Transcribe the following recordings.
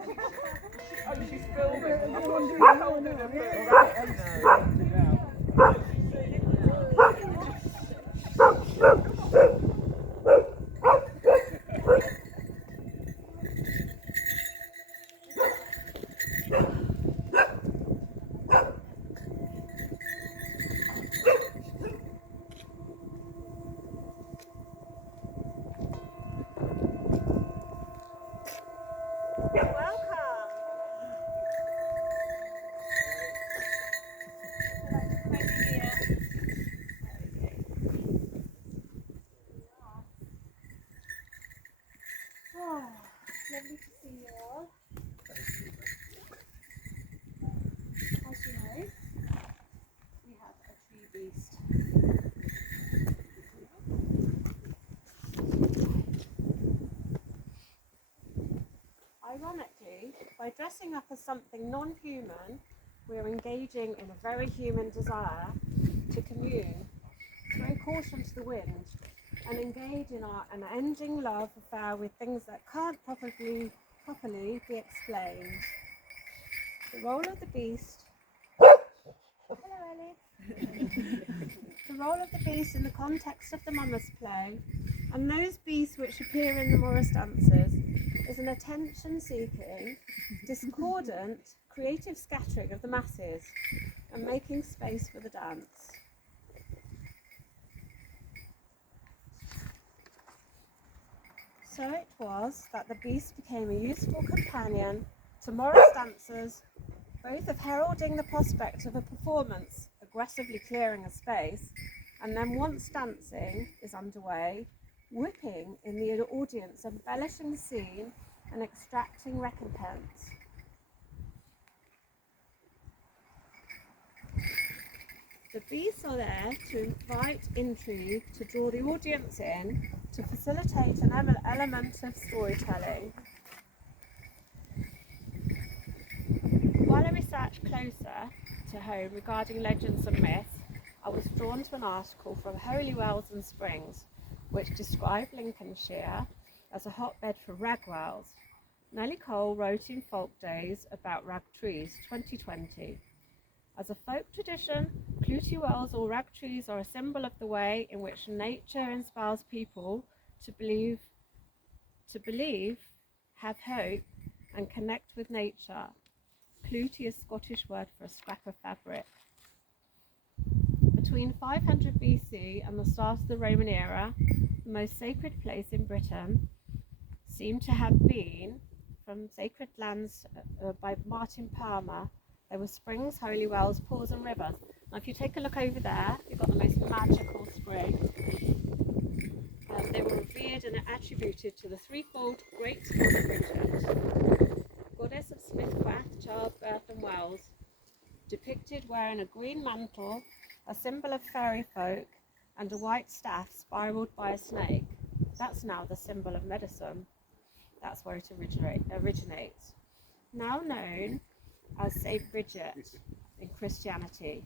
Oh, she's filming. I thought she was holding a bit. Lovely to see you all. As you know, we have a tree beast. Ironically, by dressing up as something non-human, we are engaging in a very human desire to commune, throw caution to the wind, and engage in our unending love affair with things that can't properly be explained. The role of the beast. Hello, Ellie. The role of the beast in the context of the mummers play, and those beasts which appear in the Morris dances, is an attention-seeking, discordant, creative scattering of the masses, and making space for the dance. So it was that the beast became a useful companion to Morris dancers, both of heralding the prospect of a performance aggressively clearing a space, and then once dancing is underway, whipping in the audience, embellishing the scene and extracting recompense. The beasts are there to invite intrigue, to draw the audience in, to facilitate an element of storytelling. While I researched closer to home regarding legends and myths, I was drawn to an article from Holy Wells and Springs, which described Lincolnshire as a hotbed for ragwells. Nellie Cole wrote in Folk Days about rag trees 2020. As a folk tradition, Clootie Wells or rag trees are a symbol of the way in which nature inspires people to believe, have hope, and connect with nature. Clootie is Scottish word for a scrap of fabric. Between 500 BC and the start of the Roman era, the most sacred place in Britain seemed to have been, from Sacred Lands by Martin Palmer, there were springs, holy wells, pools and rivers. Now if you take a look over there, you've got the most magical spring. They were revered and attributed to the threefold Great Mother Bridget, goddess of smithcraft, childbirth and wells, depicted wearing a green mantle, a symbol of fairy folk, and a white staff spiralled by a snake. That's now the symbol of medicine. That's where it originates. Now known as St. Bridget in Christianity.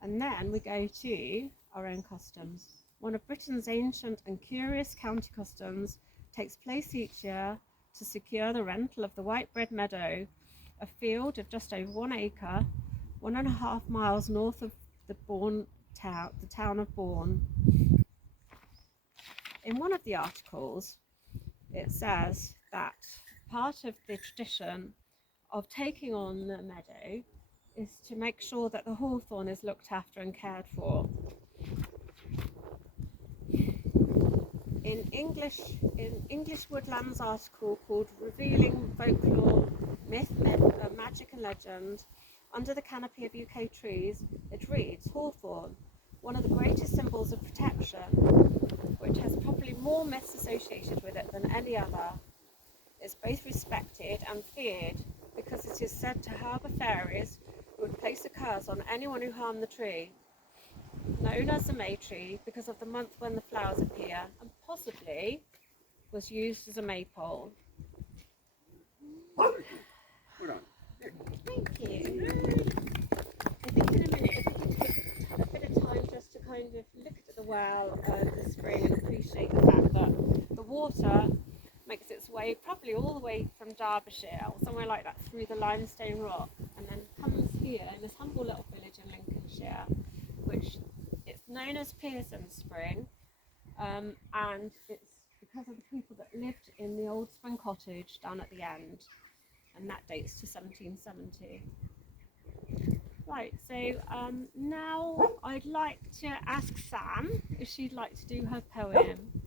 And then we go to our own customs. One of Britain's ancient and curious county customs takes place each year to secure the rental of the Whitebread Meadow, a field of just over 1 acre, 1.5 miles north of the town of Bourne. In one of the articles, it says that part of the tradition of taking on the meadow is to make sure that the hawthorn is looked after and cared for. In English Woodlands article called Revealing Folklore, Myth, Magic and Legend, under the canopy of UK trees, it reads, hawthorn, one of the greatest symbols of protection, which has probably more myths associated with it than any other, is both respected and feared because it is said to harbour fairies who would place a curse on anyone who harmed the tree. Known as the May tree because of the month when the flowers appear, and possibly was used as a maypole. Well done. Thank you. I think in a minute, if we could take a bit of time just to kind of look at the well, the spring, and appreciate the fact that the water makes way, probably all the way from Derbyshire or somewhere like that, through the limestone rock, and then comes here in this humble little village in Lincolnshire, which it's known as Pearson Spring, and it's because of the people that lived in the old spring cottage down at the end, and that dates to 1770. Right, so now I'd like to ask Sam if she'd like to do her poem.